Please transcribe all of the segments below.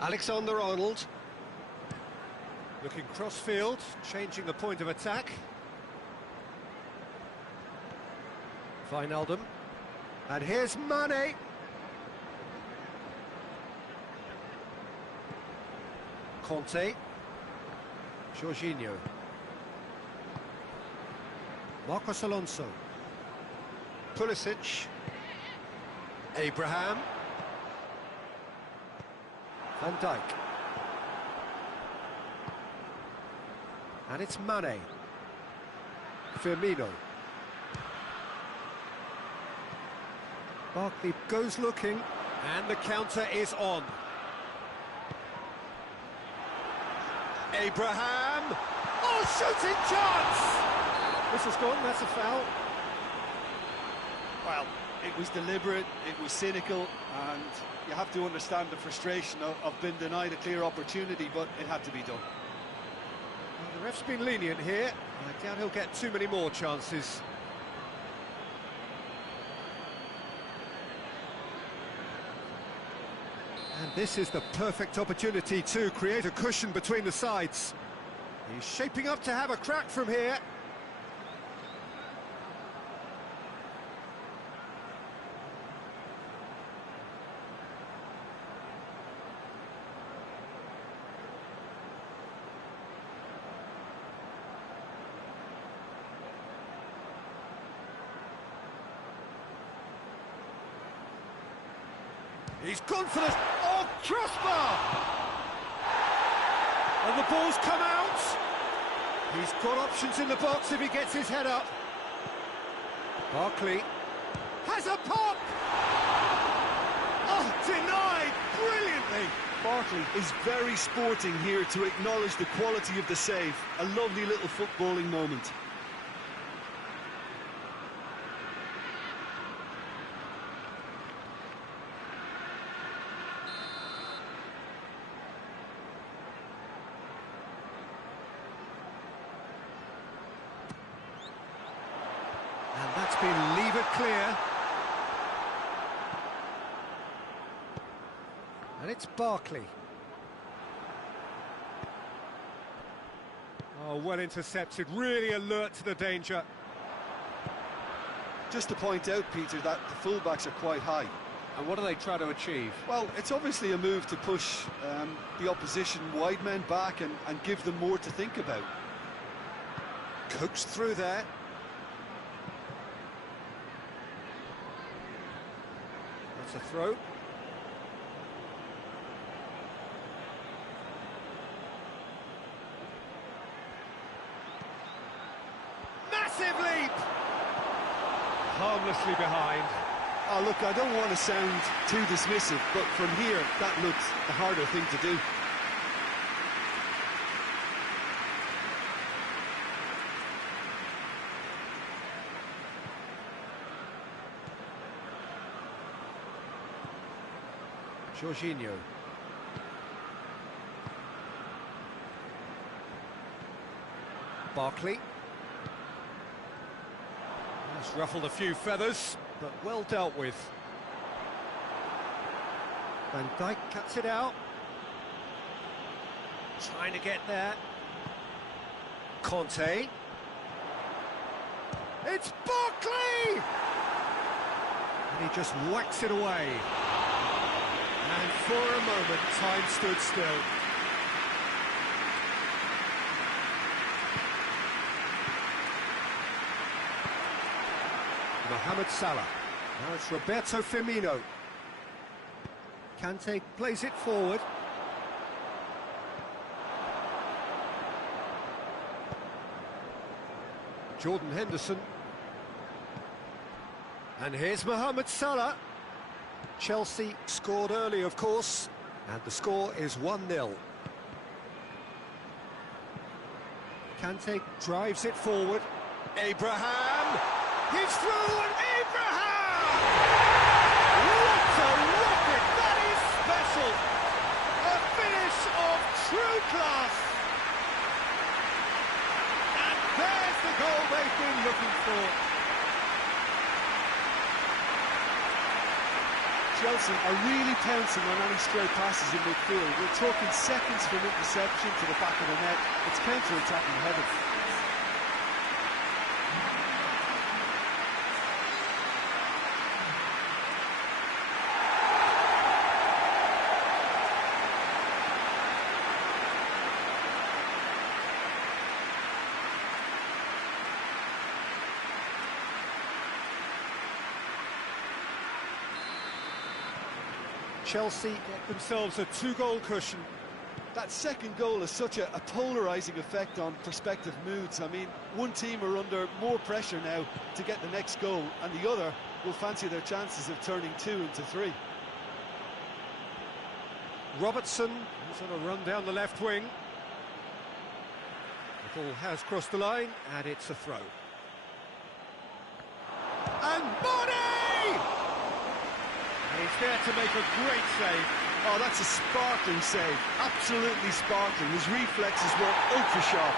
Alexander-Arnold. Looking cross-field, changing the point of attack. Wijnaldum. And here's Mane. Conte. Jorginho. Marcos Alonso. Pulisic. Abraham. Van Dijk. And it's Mane. Firmino. Barkley goes looking, and the counter is on. Abraham! Oh, shooting chance! This has gone, that's a foul. Well, it was deliberate, it was cynical, and you have to understand the frustration of being denied a clear opportunity, but it had to be done. Well, the ref's been lenient here. I doubt he'll get too many more chances. And this is the perfect opportunity to create a cushion between the sides. He's shaping up to have a crack from here. He's gone for the... Oh, crossbar! And the ball's come out. He's got options in the box if he gets his head up. Barkley has a pop! Oh, denied brilliantly! Barkley is very sporting here to acknowledge the quality of the save. A lovely little footballing moment. And that's been levered clear. And it's Barkley. Oh, well intercepted, really alert to the danger. Just to point out, Peter, that the fullbacks are quite high. And what do they try to achieve? Well, it's obviously a move to push the opposition wide men back and give them more to think about. Coaxed through there. That's a throw. Massive leap! Harmlessly behind. Oh, look, I don't want to sound too dismissive, but from here, that looks the harder thing to do. Jorginho. Barkley. That's ruffled a few feathers, but well dealt with. Van Dijk cuts it out. Trying to get there. Conte. It's Barkley! And he just whacks it away. And for a moment, time stood still. Mohamed Salah. Now it's Roberto Firmino. Kante plays it forward. Jordan Henderson. And here's Mohamed Salah. Chelsea scored early, of course, and the score is 1-0. Kante drives it forward. Abraham! He's through, and Abraham! What a rocket! That is special! A finish of true class! And there's the goal they've been looking for. Chelsea are really pouncing on any stray passes in midfield. We're talking seconds from interception to the back of the net. It's counter-attacking heaven. Chelsea get themselves a 2-goal cushion. That second goal has such a polarising effect on prospective moods. I mean, one team are under more pressure now to get the next goal, and the other will fancy their chances of turning 2 into 3. Robertson is on a run down the left wing. The ball has crossed the line, and it's a throw. And Mane! And he's there to make a great save. Oh, that's a sparkling save. Absolutely sparkling. His reflexes were ultra-sharp.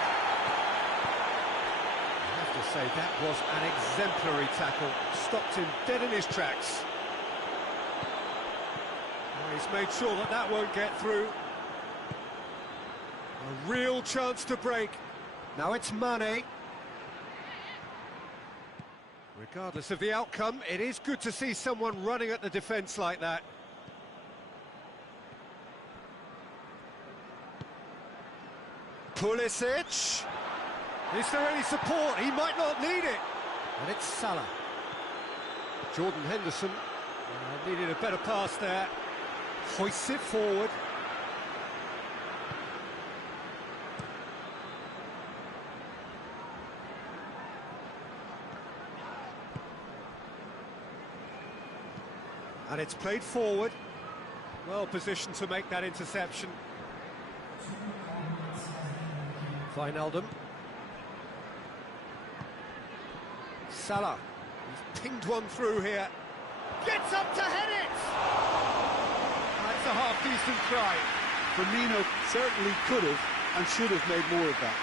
I have to say, that was an exemplary tackle. Stopped him dead in his tracks. Oh, he's made sure that that won't get through. A real chance to break. Now it's Mane. Regardless of the outcome, it is good to see someone running at the defence like that. Pulisic. Is there any support? He might not need it. And it's Salah. Jordan Henderson needed a better pass there. Hoists it forward. And it's played forward. Well positioned to make that interception. Wijnaldum. Salah. He's pinged one through here. Gets up to head it! That's a half-decent try. Firmino certainly could have and should have made more of that.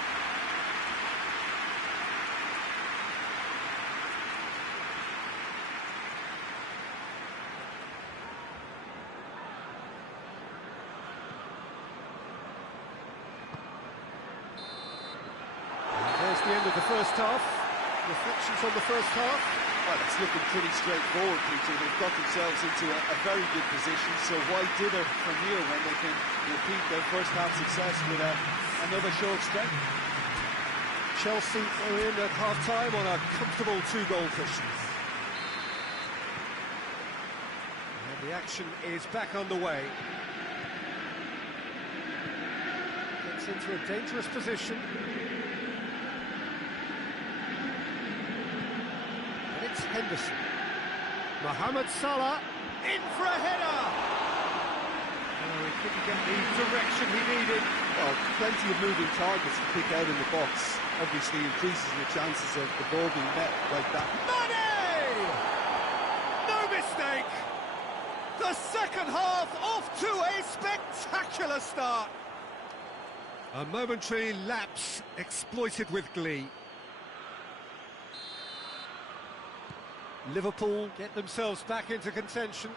There's the end of the first half. Reflections on the first half? Well, it's looking pretty straightforward, Peter. They've got themselves into a very good position, so why dither from here when they can repeat their first half success with another show of strength? Chelsea are in at half-time on a comfortable 2-goal cushion. And the action is back underway. Gets into a dangerous position. It's Henderson. Mohamed Salah in for a header. Oh, he couldn't get the direction he needed. Well, plenty of moving targets to pick out in the box. Obviously increases the chances of the ball being met like that. Mane! No mistake! The second half off to a spectacular start. A momentary lapse exploited with glee. Liverpool get themselves back into contention.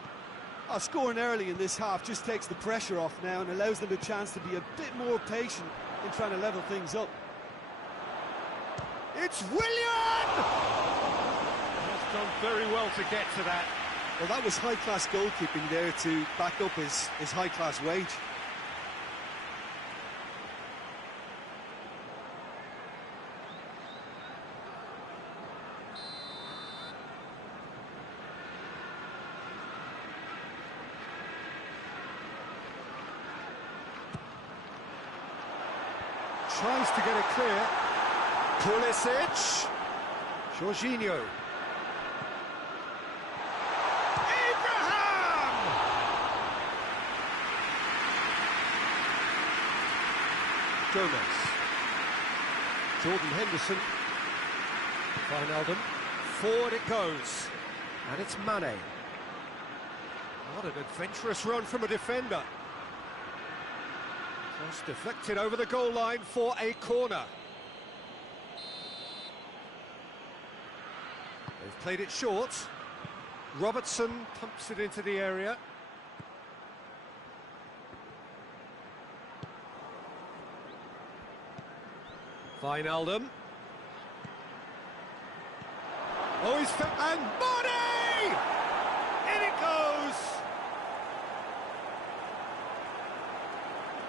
Scoring early in this half just takes the pressure off now and allows them a chance to be a bit more patient in trying to level things up. It's Willian! Has done very well to get to that. Well, that was high-class goalkeeping there to back up his high-class wage. Tries to get it clear. Pulisic. Jorginho. Abraham! Gomez. Jordan Henderson. Wijnaldum. Forward it goes. And it's Mane. What an adventurous run from a defender. Just deflected over the goal line for a corner. They've played it short. Robertson pumps it into the area. Wijnaldum. Oh, he's... and Body! In it goes!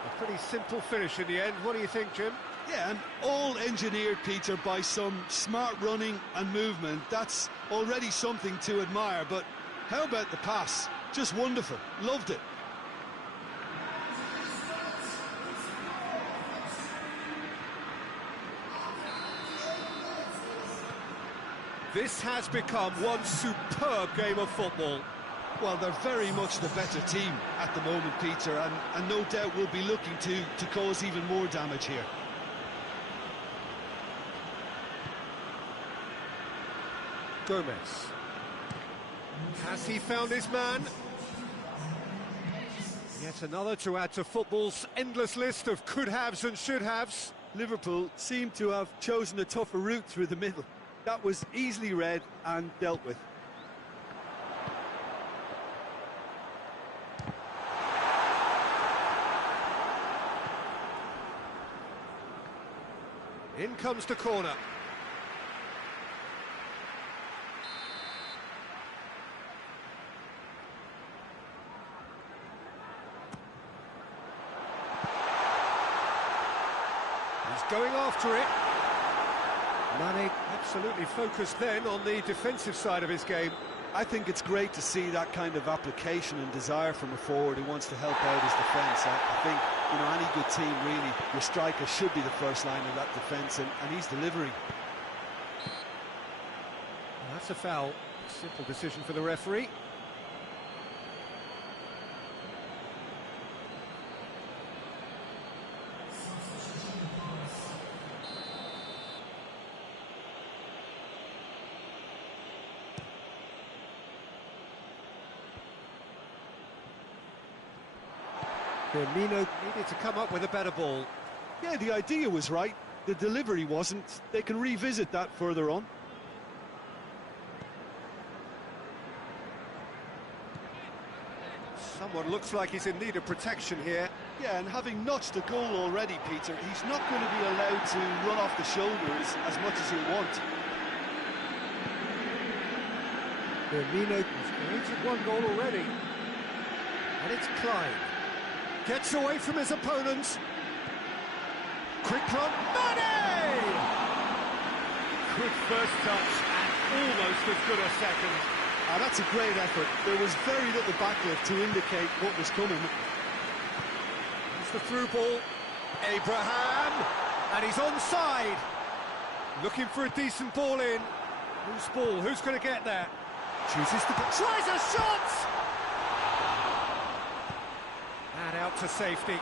A pretty simple finish in the end. What do you think, Jim? Yeah, and all engineered, Peter, by some smart running and movement. That's already something to admire, but how about the pass? Just wonderful. Loved it. This has become one superb game of football. Well, they're very much the better team at the moment, Peter, and no doubt will be looking to cause even more damage here. Gomez. Has he found his man? Yet another to add to football's endless list of could-haves and should-haves. Liverpool seem to have chosen a tougher route through the middle. That was easily read and dealt with. In comes the corner. He's going after it. Mane absolutely focused then on the defensive side of his game. I think it's great to see that kind of application and desire from a forward who wants to help out his defence. I think, you know, any good team, really, your striker should be the first line of that defence, and he's delivering. That's a foul. Simple decision for the referee. Firmino needed to come up with a better ball. Yeah, the idea was right, the delivery wasn't. They can revisit that further on. Someone looks like he's in need of protection here. Yeah, and having notched a goal already, Peter, he's not going to be allowed to run off the shoulders as much as he'll want. Firmino has created one goal already. And it's Klein. Gets away from his opponents. Quick run, Mane! Good first touch and almost as good a second. Ah, that's a great effort. There was very little backlift to indicate what was coming. It's the through ball. Abraham! And he's onside. Looking for a decent ball in. Whose ball? Who's going to get there? Chooses to... Tries a shot! And out to safety.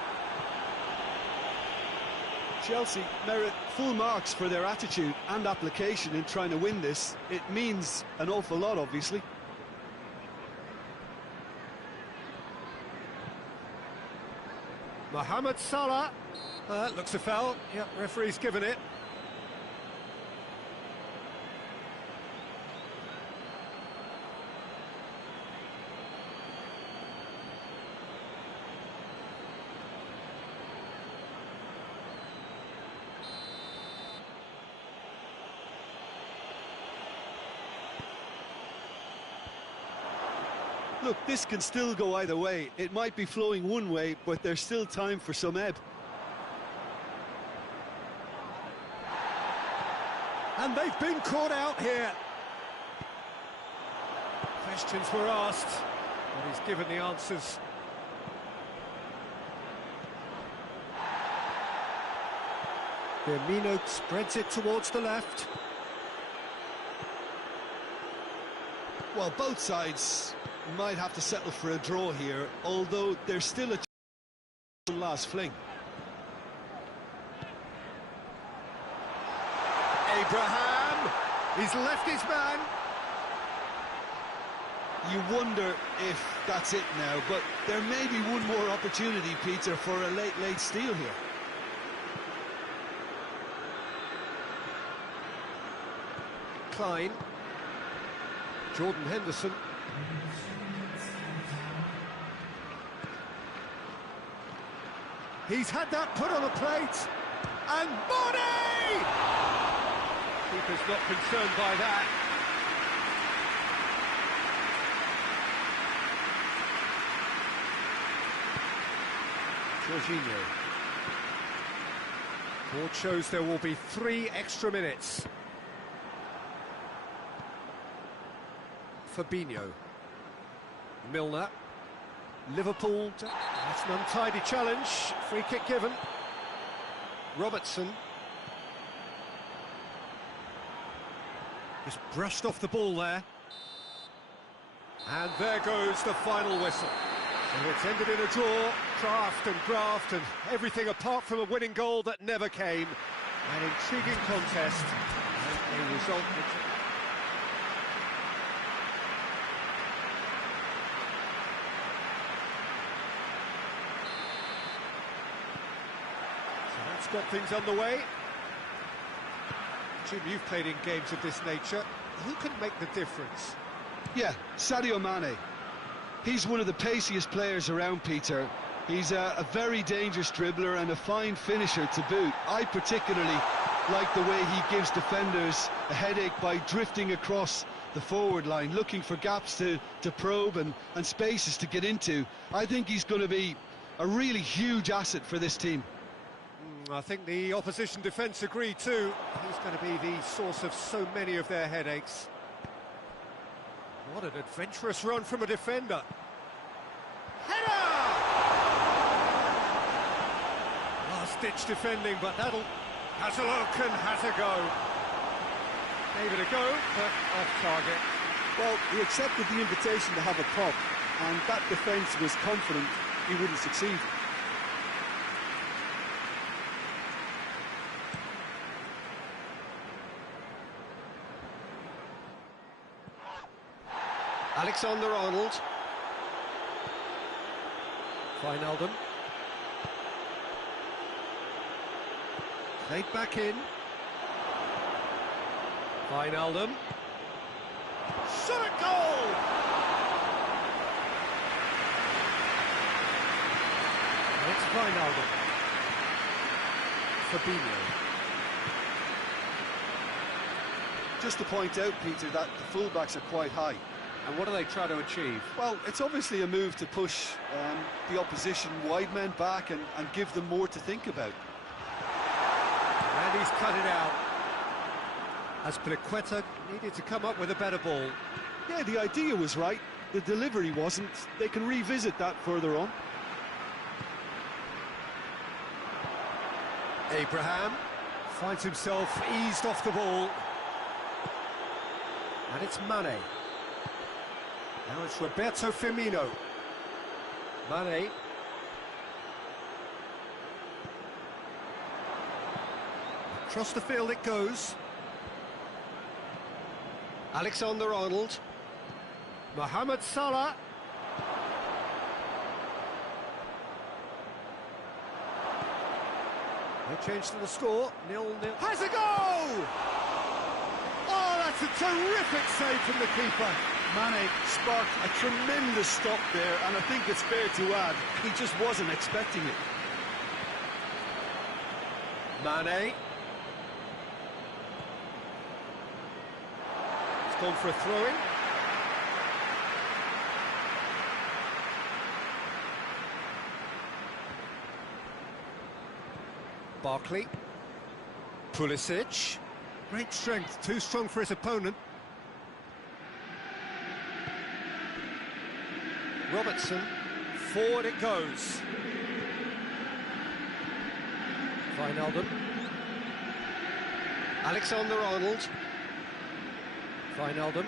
Chelsea merit full marks for their attitude and application in trying to win this. It means an awful lot, obviously. Mohamed Salah. Looks a foul. Yep, referee's given it. Look, this can still go either way. It might be flowing one way, but there's still time for some ebb. And they've been caught out here. Questions were asked, but he's given the answers. Firmino spreads it towards the left. Well, both sides might have to settle for a draw here, although there's still a last fling. Abraham! He's left his man! You wonder if that's it now, but there may be one more opportunity, Peter, for a late steal here. Klein. Jordan Henderson. He's had that put on a plate, and Mane! Keeper's not concerned by that. Jorginho. Board shows there will be 3 extra minutes. Fabinho. Milner. Liverpool, that's an untidy challenge, free kick given. Robertson. Just brushed off the ball there. And there goes the final whistle. So it's ended in a draw, craft and graft and everything apart from a winning goal that never came. An intriguing contest and a result which... got things underway. Jim, you've played in games of this nature. Who can make the difference? Yeah, Sadio Mane. He's one of the paciest players around, Peter. He's a very dangerous dribbler and a fine finisher to boot. I particularly like the way he gives defenders a headache by drifting across the forward line, looking for gaps to probe and spaces to get into. I think he's going to be a really huge asset for this team. I think the opposition defence agree too. He's going to be the source of so many of their headaches. What an adventurous run from a defender. Header! Last-ditch defending, but that'll... has a look and has a go. Gave it a go, but off target. Well, he accepted the invitation to have a pop, and that defence was confident he wouldn't succeed. Alexander-Arnold. Wijnaldum. Played back in. Wijnaldum. Shot at goal! And it's Wijnaldum. Fabinho. Just to point out, Peter, that the fullbacks are quite high. And what do they try to achieve? Well, it's obviously a move to push the opposition wide men back and give them more to think about. And he's cut it out. Azpilicueta needed to come up with a better ball. Yeah, the idea was right. The delivery wasn't. They can revisit that further on. Abraham finds himself eased off the ball. And it's Mane. Now it's Roberto Firmino. Mane. Across the field it goes. Alexander-Arnold. Mohamed Salah. No change to the score. 0-0. Has a go! Oh, that's a terrific save from the keeper. Mane sparked a tremendous stop there, and I think it's fair to add, he just wasn't expecting it. Mane. It's gone for a throw-in. Barkley. Pulisic. Great strength, too strong for his opponent. Robertson, forward it goes. Wijnaldum. Alexander-Arnold. Wijnaldum.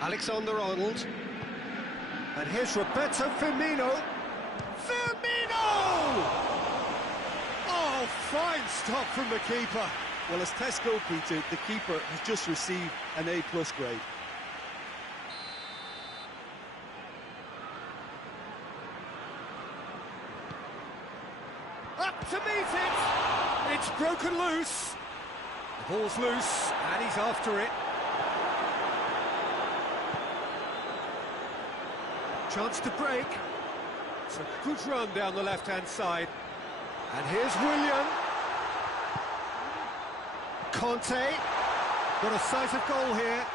Alexander-Arnold. And here's Roberto Firmino. Firmino! Oh, fine stop from the keeper. Well, as tests go, Peter, the keeper has just received an A+ grade. Up to meet it! It's broken loose. The ball's loose, and he's after it. Chance to break. It's a good run down the left-hand side. And here's Willian. Conte. Got a sight of goal here.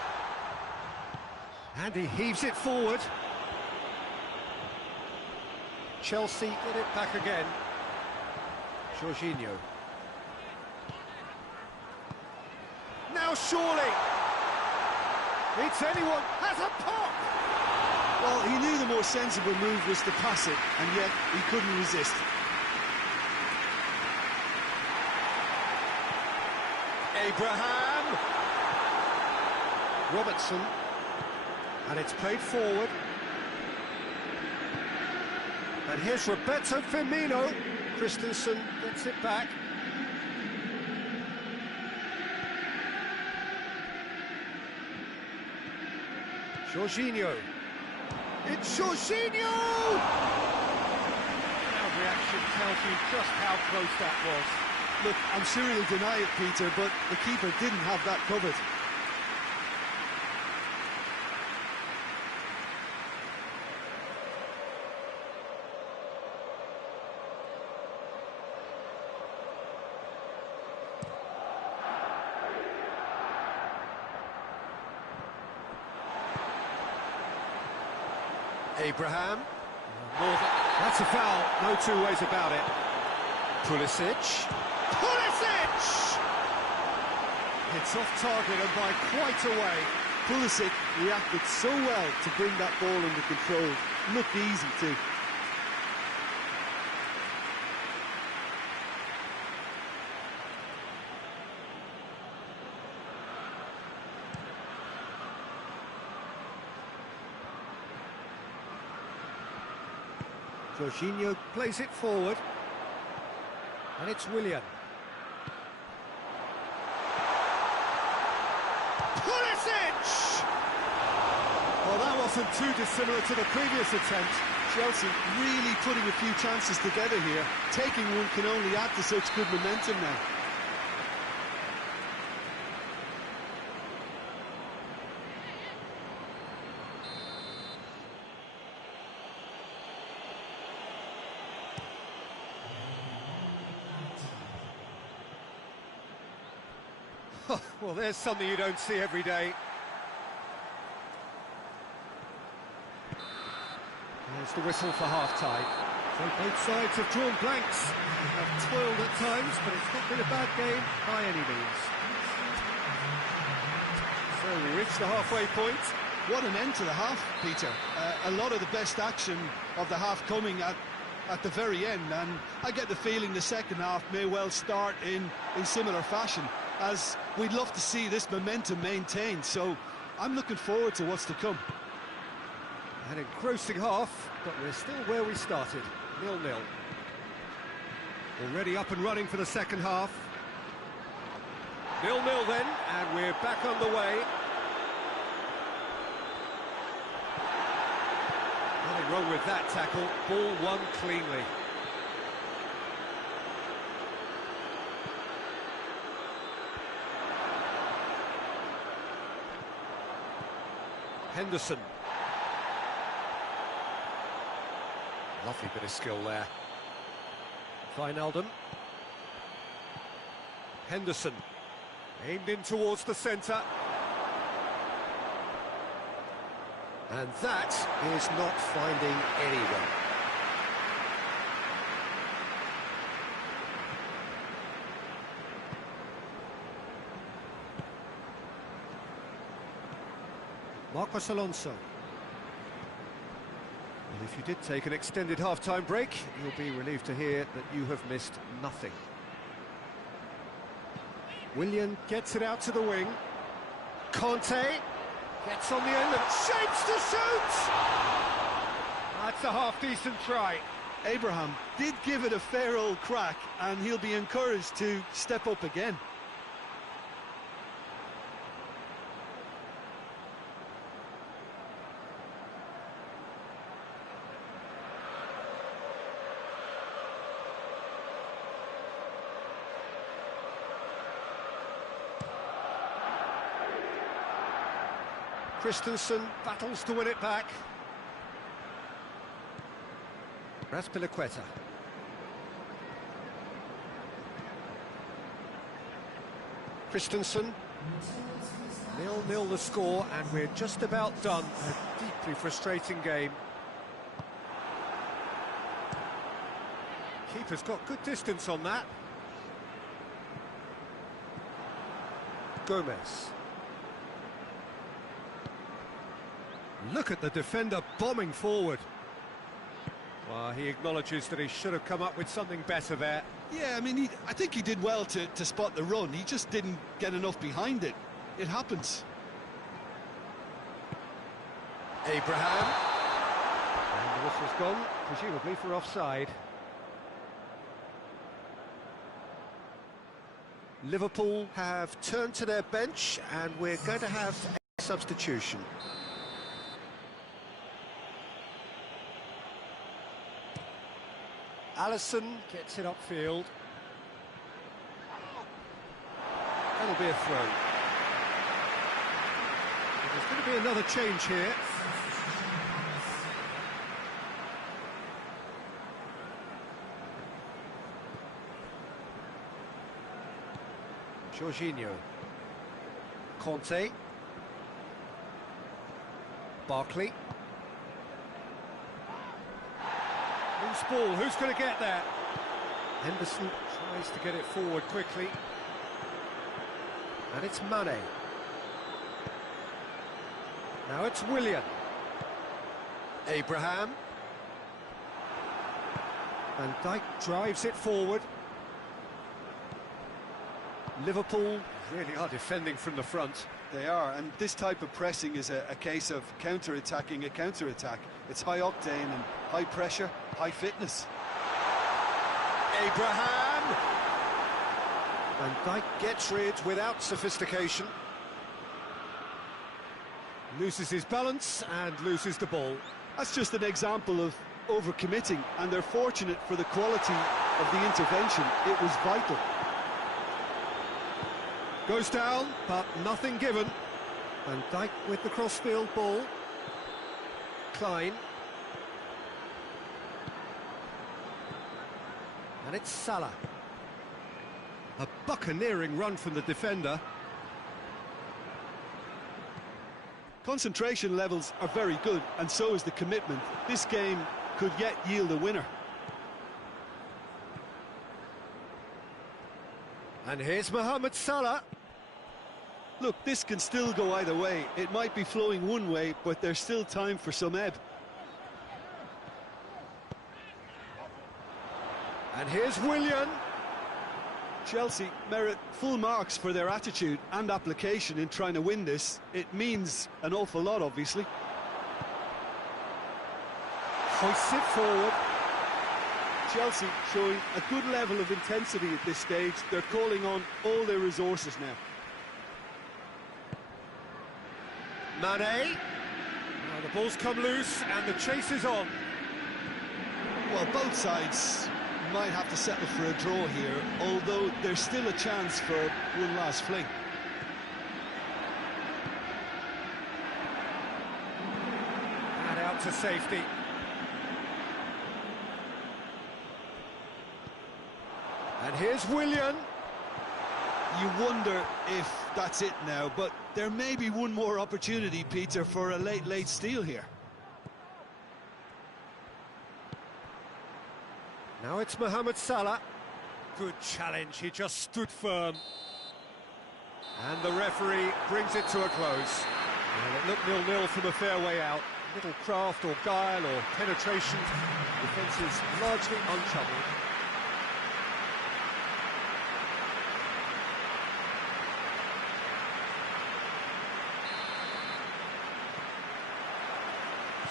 And he heaves it forward. Chelsea get it back again. Jorginho. Now surely. Beats anyone. Has a pop. Well, he knew the more sensible move was to pass it, and yet he couldn't resist. Abraham. Robertson. And it's played forward. And here's Roberto Firmino. Christensen gets it back. Jorginho. It's Jorginho! Now reaction tells you just how close that was. Look, I'm sure he'll deny it, Peter, but the keeper didn't have that covered. Abraham. That's a foul, no two ways about it. Pulisic. Pulisic! It's off target and by quite a way. Pulisic reacted so well to bring that ball under control. Looked easy too. Jorginho plays it forward. And it's Willian. Pulisic! Well, that wasn't too dissimilar to the previous attempt. Chelsea really putting a few chances together here. Taking one can only add to such good momentum now. Well, there's something you don't see every day. There's the whistle for half-time. So both sides have drawn blanks. They have toiled at times, but it's not been a bad game by any means. So we reach the halfway point. What an end to the half, Peter. A lot of the best action of the half coming at the very end, and I get the feeling the second half may well start in similar fashion, as we'd love to see this momentum maintained, so I'm looking forward to what's to come. An engrossing half, but we're still where we started, 0-0. Already up and running for the second half. 0-0 then, and we're back on the way. Nothing wrong with that tackle, ball won cleanly. Henderson. Lovely bit of skill there. Wijnaldum. Henderson. Aimed in towards the centre. And that is not finding anyone. Marcos Alonso. Well, if you did take an extended half-time break, you'll be relieved to hear that you have missed nothing. Willian gets it out to the wing. Conte gets on the end and shapes to shoot! That's a half-decent try. Abraham did give it a fair old crack, and he'll be encouraged to step up again. Christensen battles to win it back. Raspilicueta. Christensen. 0-0 the score, and we're just about done. A deeply frustrating game. Keeper's got good distance on that. Gomez. Look at the defender bombing forward. Well, he acknowledges that he should have come up with something better there. Yeah, I mean, I think he did well to spot the run. He just didn't get enough behind it. It happens. Abraham. And the whistle's gone, presumably for offside. Liverpool have turned to their bench, and we're going to have a substitution. Alisson gets it upfield. That'll be a throw. There's going to be another change here. Jorginho. Conte. Barkley. Loose ball, who's going to get that? Henderson tries to get it forward quickly. And it's Mane. Now it's Willian. Abraham. Van Dijk drives it forward. Liverpool really are defending from the front. They are, and this type of pressing is a case of counter-attacking a counter-attack. It's high octane and high pressure, high fitness. Abraham! Van Dijk gets rid without sophistication. Loses his balance and loses the ball. That's just an example of overcommitting, and they're fortunate for the quality of the intervention. It was vital. Goes down, but nothing given. Van Dijk with the crossfield ball. Klein. And it's Salah. A buccaneering run from the defender. Concentration levels are very good, and so is the commitment. This game could yet yield a winner. And here's Mohamed Salah. Look, this can still go either way. It might be flowing one way, but there's still time for some ebb. And here's Willian. Chelsea merit full marks for their attitude and application in trying to win this. It means an awful lot, obviously. Hoists it forward. Chelsea showing a good level of intensity at this stage. They're calling on all their resources now. Mane. Now the ball's come loose and the chase is on. Well, both sides might have to settle for a draw here, although there's still a chance for one last fling. And out to safety. And here's Willian. You wonder if that's it now, but there may be one more opportunity, Peter, for a late steal here. Now it's Mohamed Salah. Good challenge, he just stood firm. And the referee brings it to a close. And it looked 0-0 from a fair way out. Little craft or guile or penetration. Defence is largely untroubled.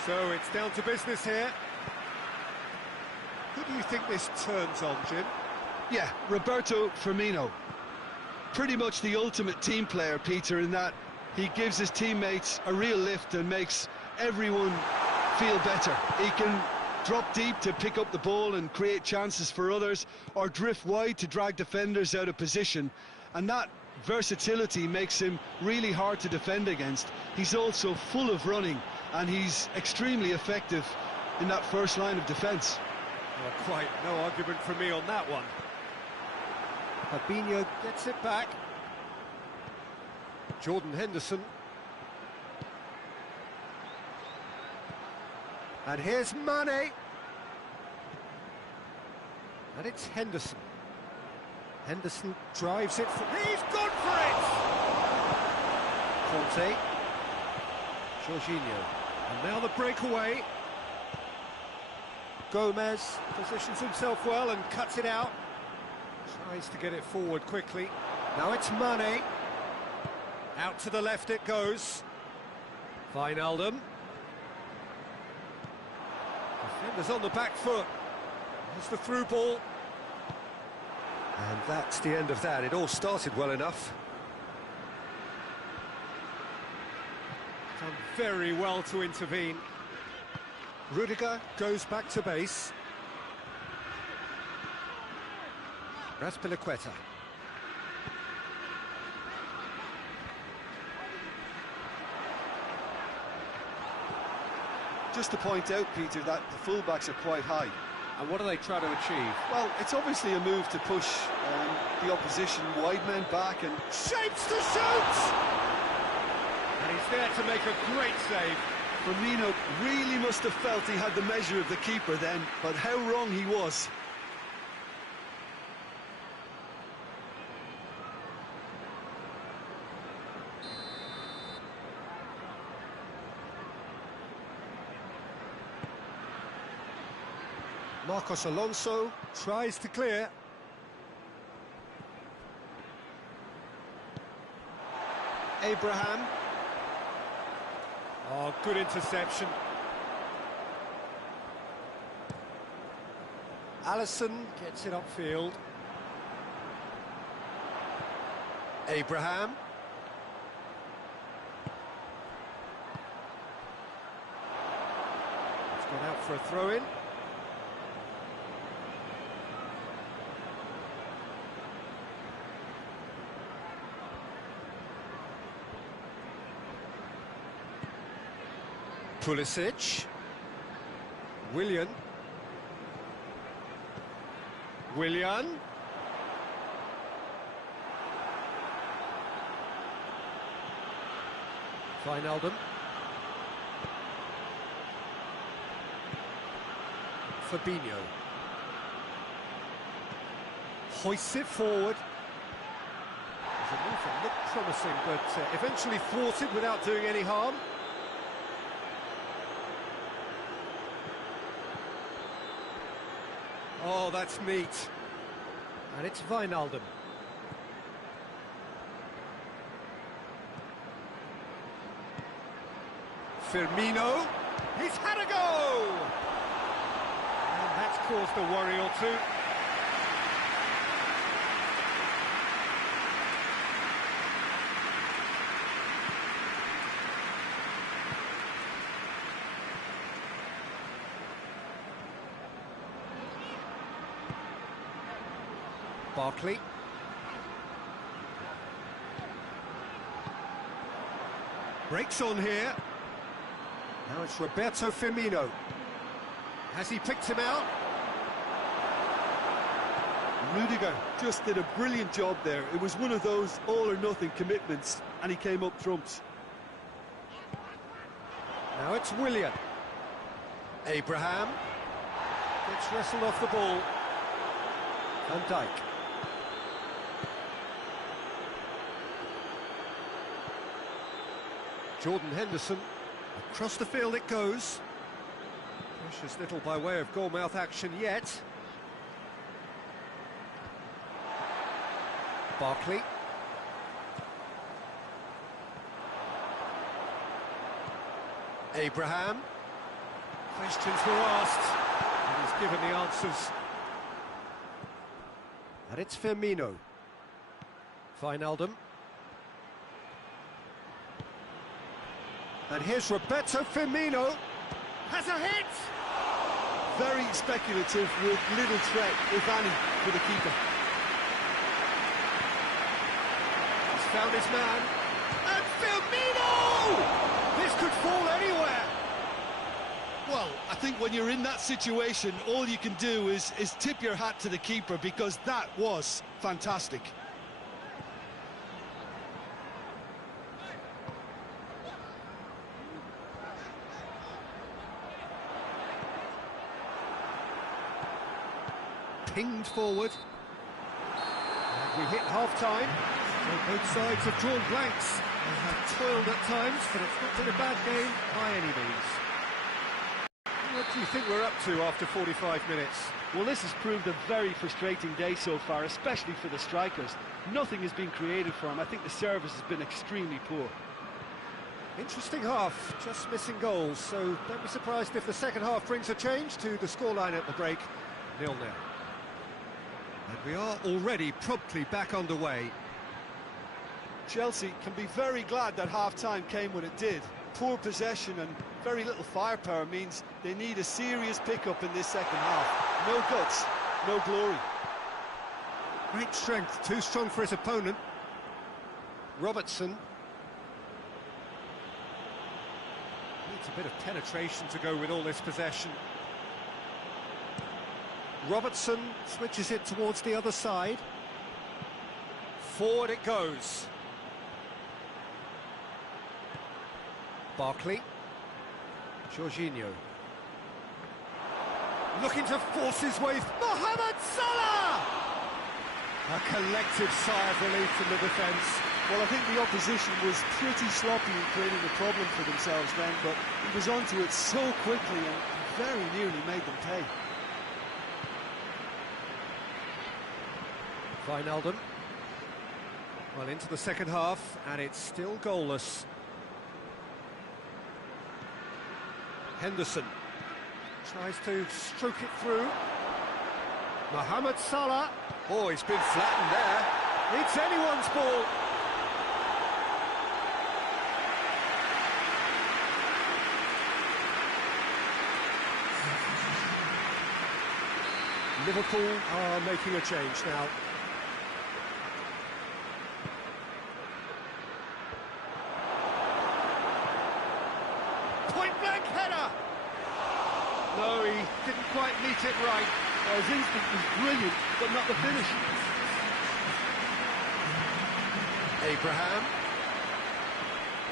So it's down to business here. Who do you think this turns on, Jim? Yeah, Roberto Firmino. Pretty much the ultimate team player, Peter, in that he gives his teammates a real lift and makes everyone feel better. He can drop deep to pick up the ball and create chances for others, or drift wide to drag defenders out of position. And that versatility makes him really hard to defend against. He's also full of running, and he's extremely effective in that first line of defence. Well, quite no argument from me on that one. Fabinho gets it back. Jordan Henderson. And here's Mane. And it's Henderson. Henderson drives it. He's gone for it! Conte. Jorginho. And now the breakaway. Gomez positions himself well and cuts it out. Tries to get it forward quickly. Now it's Mane. Out to the left it goes. Wijnaldum. Defenders on the back foot. There's the through ball. And that's the end of that. It all started well enough. Done very well to intervene. Rudiger goes back to base. Azpilicueta. Just to point out, Peter, that the fullbacks are quite high. And what are they trying to achieve? Well, it's obviously a move to push the opposition wide men back and... Shapes to shoot! And he's there to make a great save. Firmino really must have felt he had the measure of the keeper then, but how wrong he was. Marcos Alonso tries to clear. Abraham. Oh, good interception. Alisson gets it upfield. Abraham. It's gone out for a throw-in. Pulisic. Willian. Wijnaldum. Fabinho. Hoists it forward. The move that looked promising, but eventually thwarted without doing any harm. Oh, that's neat. And it's Wijnaldum. Firmino. He's had a go! And that's caused a worry or two. Barkley. Breaks on here. Now it's Roberto Firmino. Has he picked him out? Rudiger just did a brilliant job there. It was one of those all-or-nothing commitments, and he came up trumps. Now it's Willian. Abraham. Gets wrestled off the ball. Van Dijk. Jordan Henderson, across the field it goes. Precious little by way of goal-mouth action yet. Barkley. Abraham. Questions were asked, and he's given the answers. And it's Firmino. Wijnaldum. And here's Roberto Firmino. Has a hit! Very speculative with little threat, if any, for the keeper. He's found his man. And Firmino! This could fall anywhere. Well, I think when you're in that situation, all you can do is tip your hat to the keeper, because that was fantastic. Pinged forward. And we hit half-time. Well, both sides have drawn blanks. They have toiled at times, but it's not been a bad game by any means. What do you think we're up to after 45 minutes? Well, this has proved a very frustrating day so far, especially for the strikers. Nothing has been created for them. I think the service has been extremely poor. Interesting half, just missing goals, so don't be surprised if the second half brings a change to the scoreline at the break. 0-0. And we are already promptly back underway. Chelsea can be very glad that half-time came when it did. Poor possession and very little firepower means they need a serious pickup in this second half. No guts, no glory. Great strength, too strong for his opponent. Robertson. Needs a bit of penetration to go with all this possession. Robertson switches it towards the other side. Forward it goes. Barkley. Jorginho. Looking to force his way. Mohamed Salah! A collective sigh of relief from the defence. Well, I think the opposition was pretty sloppy in creating a problem for themselves then, but he was onto it so quickly and very nearly made them pay. Wijnaldum. Well, into the second half, and it's still goalless. Henderson tries to stroke it through. Mohamed Salah. Oh, he's been flattened there. It's anyone's ball. Liverpool are making a change now. Point-blank header! No, he didn't quite meet it right. His instinct was brilliant, but not the finish. Abraham.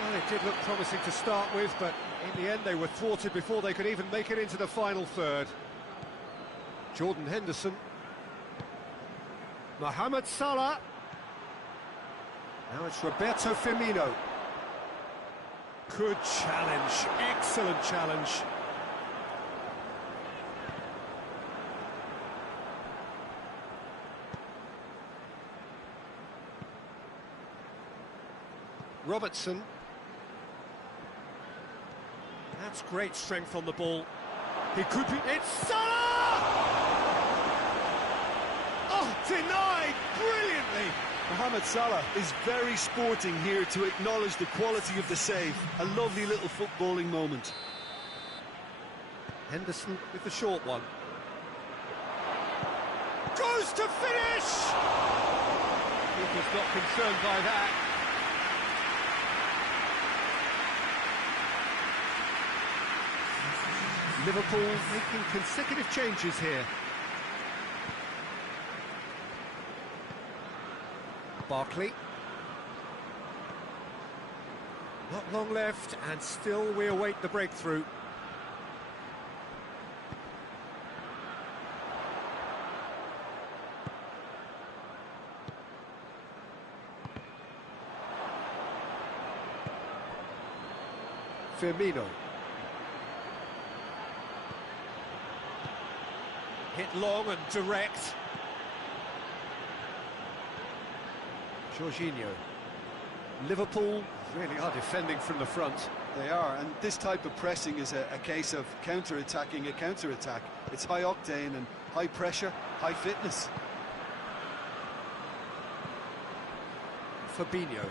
Well, it did look promising to start with, but in the end they were thwarted before they could even make it into the final third. Jordan Henderson. Mohamed Salah. Now it's Roberto Firmino. Good challenge, excellent challenge. Robertson. That's great strength on the ball. He could be... It's Salah! Oh, denied brilliantly! Mohamed Salah is very sporting here to acknowledge the quality of the save. A lovely little footballing moment. Henderson with the short one. Goes to finish! Keeper's not concerned by that. Liverpool making consecutive changes here. Barkley. Not long left, and still we await the breakthrough. Firmino. Hit long and direct. Jorginho. Liverpool really are defending from the front. They are, and this type of pressing is a case of counter-attacking a counter-attack. It's high octane and high pressure, high fitness. Fabinho.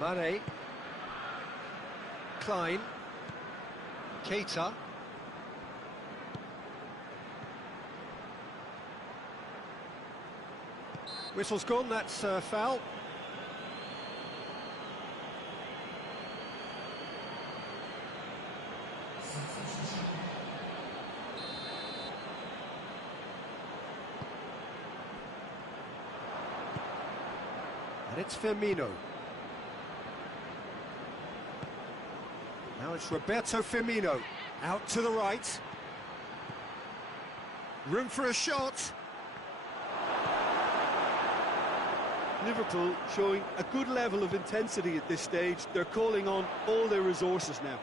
Mane. Klein. Keita. Whistle's gone, that's foul. it's Firmino. Now it's Roberto Firmino. Out to the right. Room for a shot. Liverpool showing a good level of intensity at this stage. They're calling on all their resources now.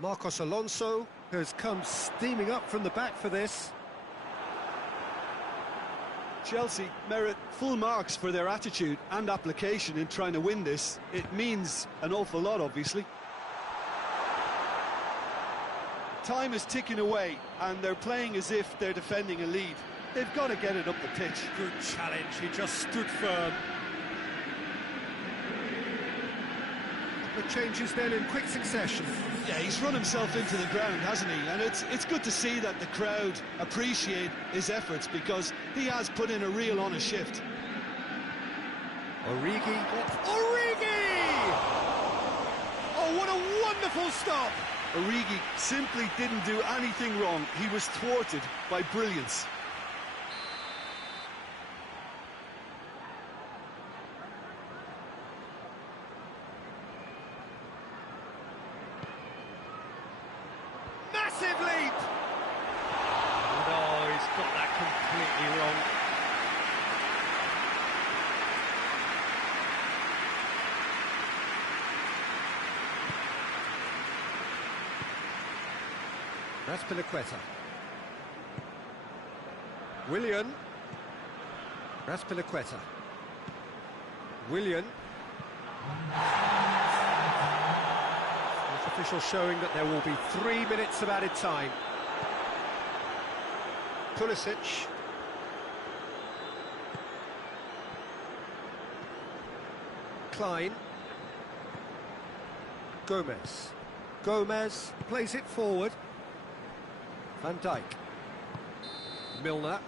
Marcos Alonso has come steaming up from the back for this. Chelsea merit full marks for their attitude and application in trying to win this. It means an awful lot, obviously. Time is ticking away, and they're playing as if they're defending a lead. They've got to get it up the pitch. Good challenge, he just stood firm. The changes then in quick succession. Yeah, he's run himself into the ground, hasn't he? And it's good to see that the crowd appreciate his efforts, because he has put in a real honest shift. Origi. Oh, what a wonderful stop! Origi simply didn't do anything wrong. He was thwarted by brilliance. Massive leap! No, he's got that completely wrong. That's Piliqueta. Willian. That's Piliqueta. Willian. Official showing that there will be 3 minutes of added time. Pulisic. Klein. Gomez. Gomez plays it forward. Van Dijk. Milner.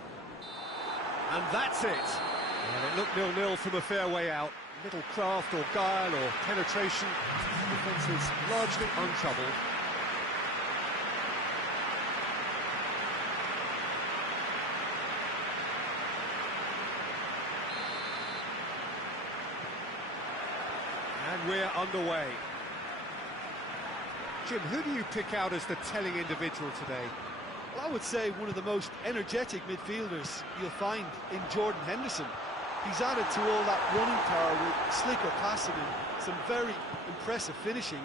And that's it. Well, it looked 0-0 from a fair way out. Little craft or guile or penetration. Defence is largely untroubled. And we're underway. Jim, who do you pick out as the telling individual today? Well, I would say one of the most energetic midfielders you'll find in Jordan Henderson. He's added to all that running power with slicker passing and some very impressive finishing,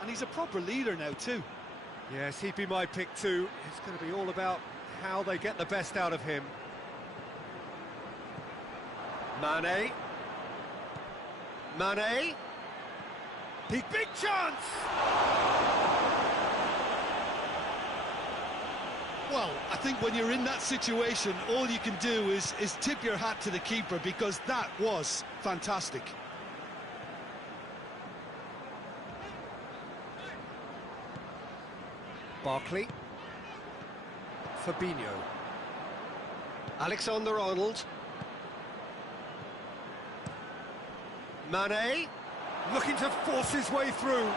and he's a proper leader now too. Yes, he'd be my pick too. It's going to be all about how they get the best out of him. Mane. Mane. Big chance! Well, I think when you're in that situation, all you can do is tip your hat to the keeper, because that was fantastic. Barkley. Fabinho. Alexander-Arnold. Mane. Looking to force his way through.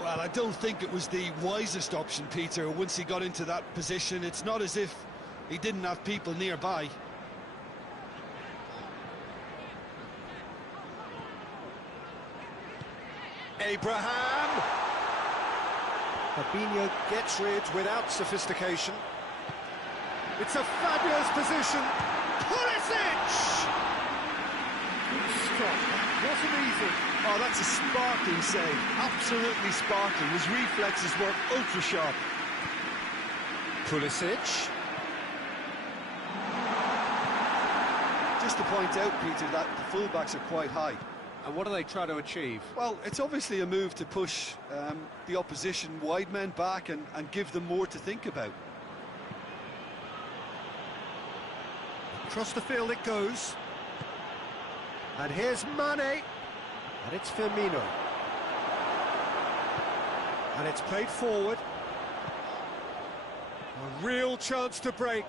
Well, I don't think it was the wisest option, Peter, once he got into that position. It's not as if he didn't have people nearby. Abraham! Fabinho gets rid without sophistication. It's a fabulous position. Pulisic! Good stop. Wasn't easy. Oh, that's a sparkling save. Absolutely sparkling. His reflexes were ultra sharp. Pulisic. Just to point out, Peter, that the fullbacks are quite high. And what do they try to achieve? Well, it's obviously a move to push the opposition wide men back and give them more to think about. Across the field it goes. And here's Mane. And it's Firmino. And it's played forward. A real chance to break.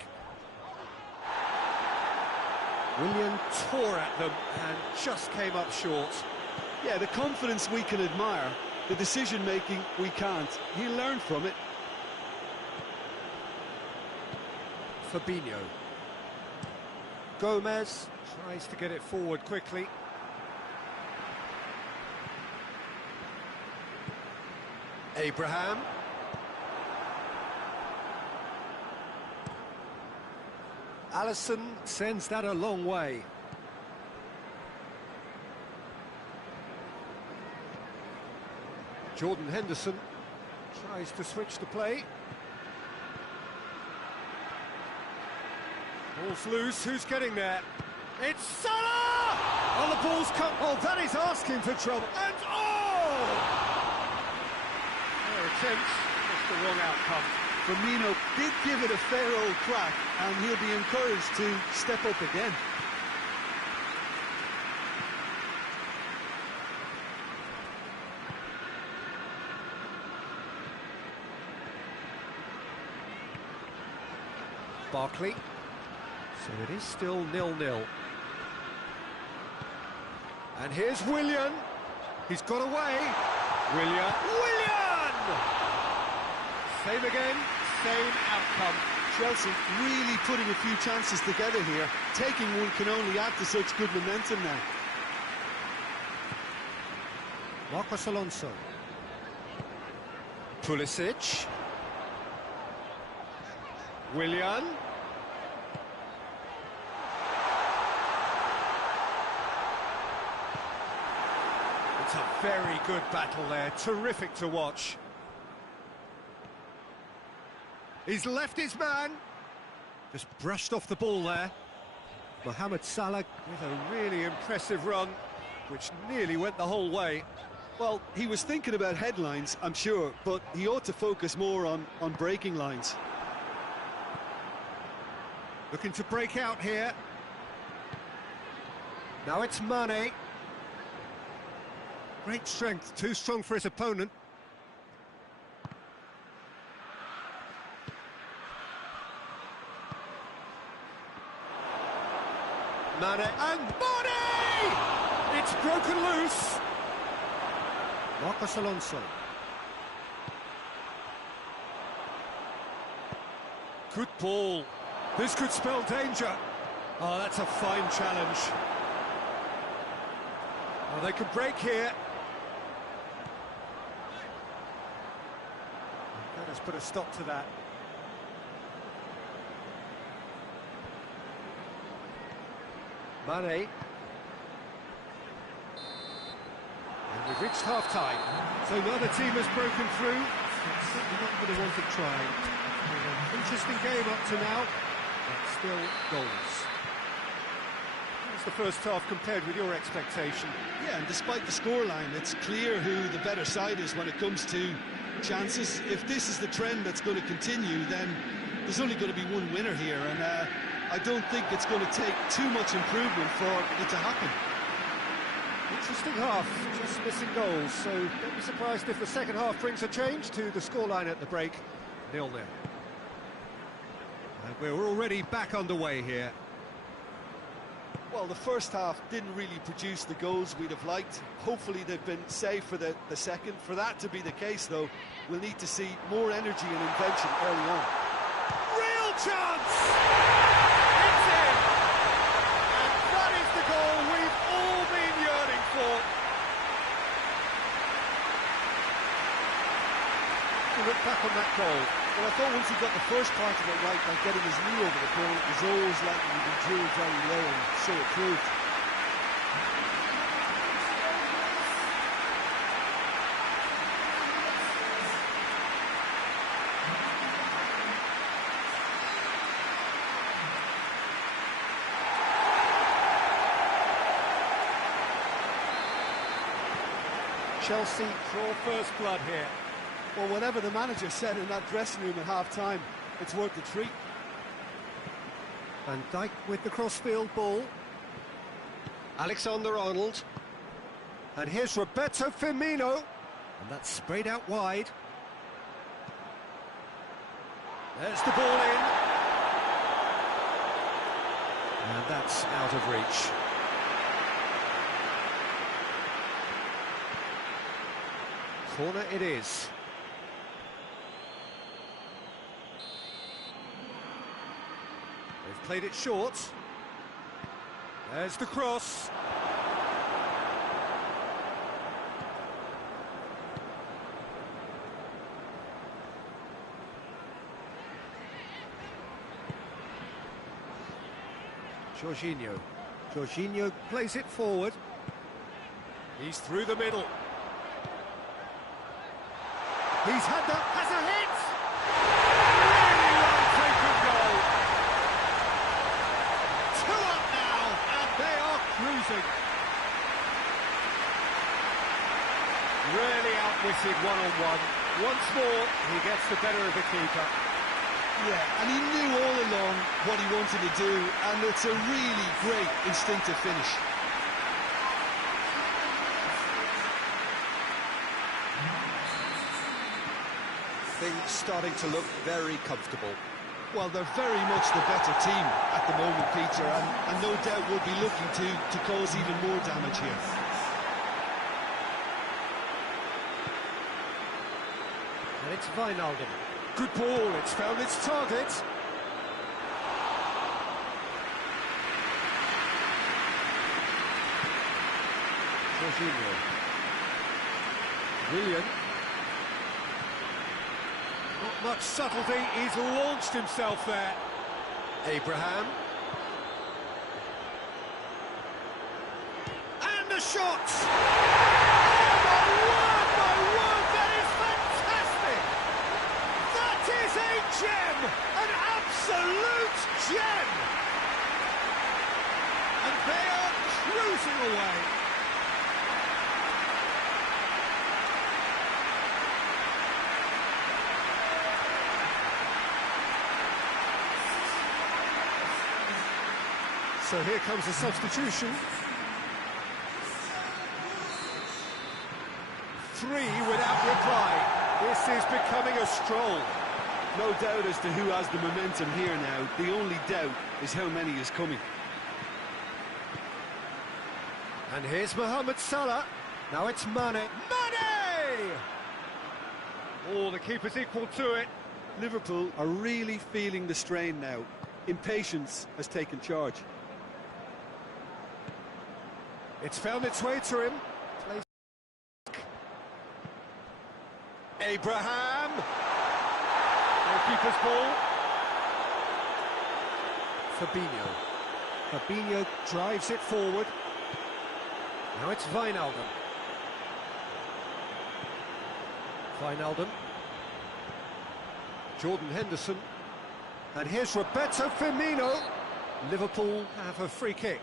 Willian tore at them and just came up short. Yeah, the confidence we can admire, the decision-making we can't. He'll learn from it. Fabinho. Gomez tries to get it forward quickly. Abraham. Alisson sends that a long way. Jordan Henderson tries to switch the play. Ball's loose, who's getting there? It's Salah! Oh, the ball's come. Oh, that is asking for trouble. And oh! Their attempts, just the wrong outcome. Firmino did give it a fair old crack, and he'll be encouraged to step up again. Barkley. So it is still 0-0. And here's Willian. He's got away. Willian! Same again, same outcome. Chelsea really putting a few chances together here. Taking one can only add to such good momentum now. Marcos Alonso. Pulisic. Willian. It's a very good battle there, terrific to watch. He's left his man. Just brushed off the ball there. Mohamed Salah with a really impressive run, which nearly went the whole way. Well, he was thinking about headlines, I'm sure, but he ought to focus more on breaking lines. Looking to break out here. Now it's Mane. Great strength, too strong for his opponent. Mane, and Mane! It's broken loose. Marcos Alonso. Good ball. This could spell danger. Oh, that's a fine challenge. Oh, they could break here. Let us put a stop to that. Mane. And we've reached half-time. So neither team has broken through. It's certainly not going to want to try. An interesting game up to now, but still goals. How's the first half compared with your expectation? Yeah, and despite the scoreline, it's clear who the better side is when it comes to chances. If this is the trend that's going to continue, then there's only going to be one winner here, and I don't think it's going to take too much improvement for it to happen. Interesting half, just missing goals, so don't be surprised if the second half brings a change to the scoreline at the break. 0-0. And we're already back underway here. Well, the first half didn't really produce the goals we'd have liked. Hopefully they've been saved for the second. For that to be the case, though, we'll need to see more energy and invention early on. Real chance! It's in! And that is the goal we've all been yearning for. To look back on that goal. Well, I thought once he got the first part of it right by getting his knee over the ball, it was always likely to be drilled very low, and so it proved. Chelsea draw first blood here. Well, whatever the manager said in that dressing room at half-time, it's worth the treat. Van Dijk with the crossfield ball. Alexander-Arnold. And here's Roberto Firmino. And that's sprayed out wide. There's the ball in. And that's out of reach. Corner it is. They've played it short. There's the cross. Jorginho plays it forward. He's through the middle. He's had that, has a hit! Really well taken goal. 2 up now, and they are cruising. Really outwitted one-on-one. Once more, he gets the better of the keeper. Yeah, and he knew all along what he wanted to do, and it's a really great instinctive finish. Things starting to look very comfortable. Well, they're very much the better team at the moment, Peter, and no doubt will be looking to cause even more damage here. And it's Wijnaldum. Good ball, it's found its target. Jorginho. Willian. Not much subtlety, he's launched himself there. Abraham. And the shot! My word, that is fantastic! That is a gem! An absolute gem! And they are cruising away. So here comes a substitution. 3 without reply. This is becoming a stroll. No doubt as to who has the momentum here now. The only doubt is how many is coming. And here's Mohamed Salah. Now it's Mane. Mane! Oh, the keeper's equal to it. Liverpool are really feeling the strain now. Impatience has taken charge. It's found its way to him. Plays. Abraham. Goalkeeper's ball. Fabinho drives it forward. Now it's Wijnaldum. Jordan Henderson. And here's Roberto Firmino. Liverpool have a free kick.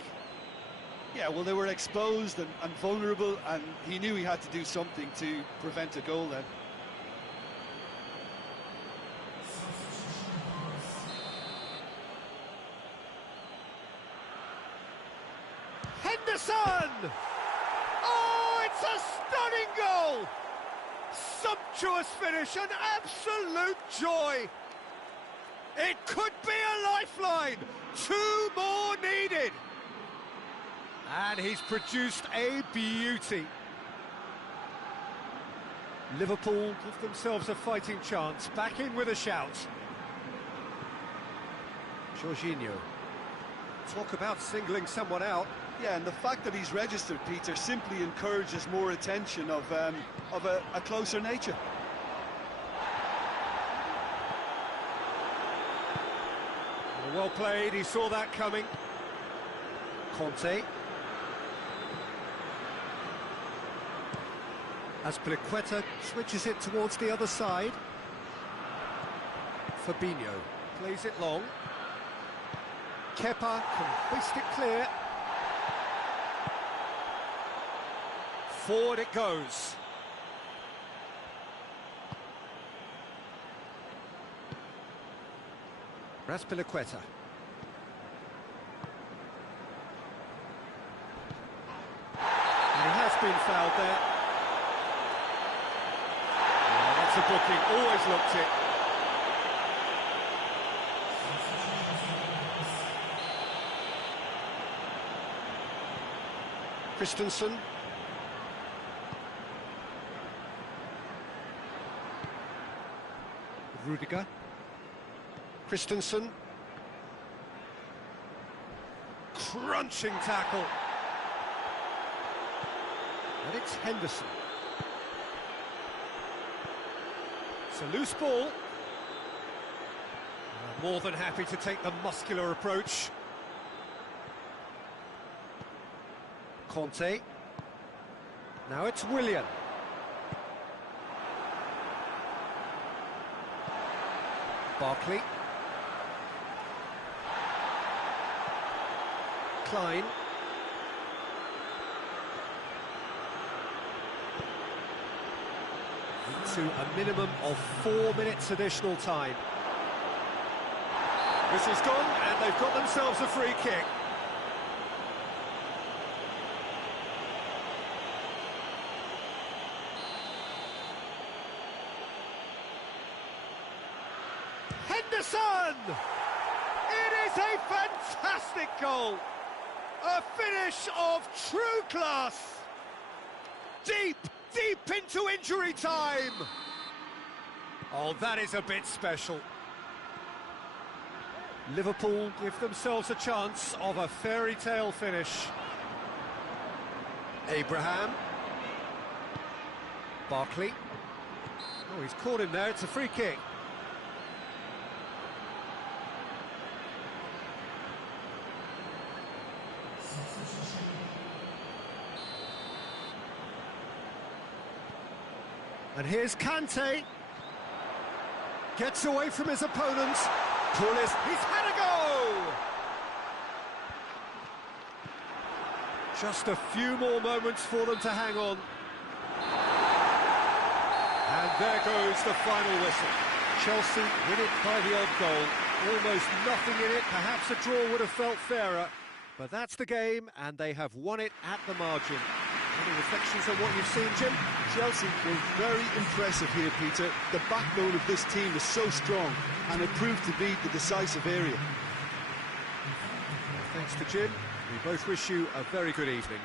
Yeah, well, they were exposed and vulnerable, and he knew he had to do something to prevent a goal then. Henderson! Oh, it's a stunning goal! Sumptuous finish, an absolute joy! It could be a lifeline! 2 more needed! And he's produced a beauty. Liverpool give themselves a fighting chance, back in with a shout. Jorginho. Talk about singling someone out. Yeah, and the fact that he's registered, Peter, simply encourages more attention of a closer nature. Well played, he saw that coming. Conte. Azpilicueta switches it towards the other side. Fabinho plays it long. Kepa can hoist it clear. Forward it goes. Azpilicueta. And he has been fouled there. A booking, always looked it. Christensen. Rudiger. Christensen. crunching tackle. And it's Henderson. It's a loose ball. More than happy to take the muscular approach. Conte. Now it's Willian. Barkley. Klein. Into a minimum of 4 minutes additional time. Whistle's gone, and they've got themselves a free kick. Henderson! It is a fantastic goal! A finish of true class! Deep into injury time! Oh, that is a bit special. Liverpool give themselves a chance of a fairy tale finish. Abraham. Barkley. Oh, he's caught him there, it's a free kick. And here's Kante. Gets away from his opponents. Pulis, he's had a go! Just a few more moments for them to hang on. And there goes the final whistle. Chelsea win it by the odd goal. Almost nothing in it, perhaps a draw would have felt fairer. But that's the game, and they have won it at the margin. Any reflections on what you've seen, Jim? Chelsea were very impressive here, Peter. The backbone of this team is so strong, and it proved to be the decisive area. Well, thanks to Jim. We both wish you a very good evening.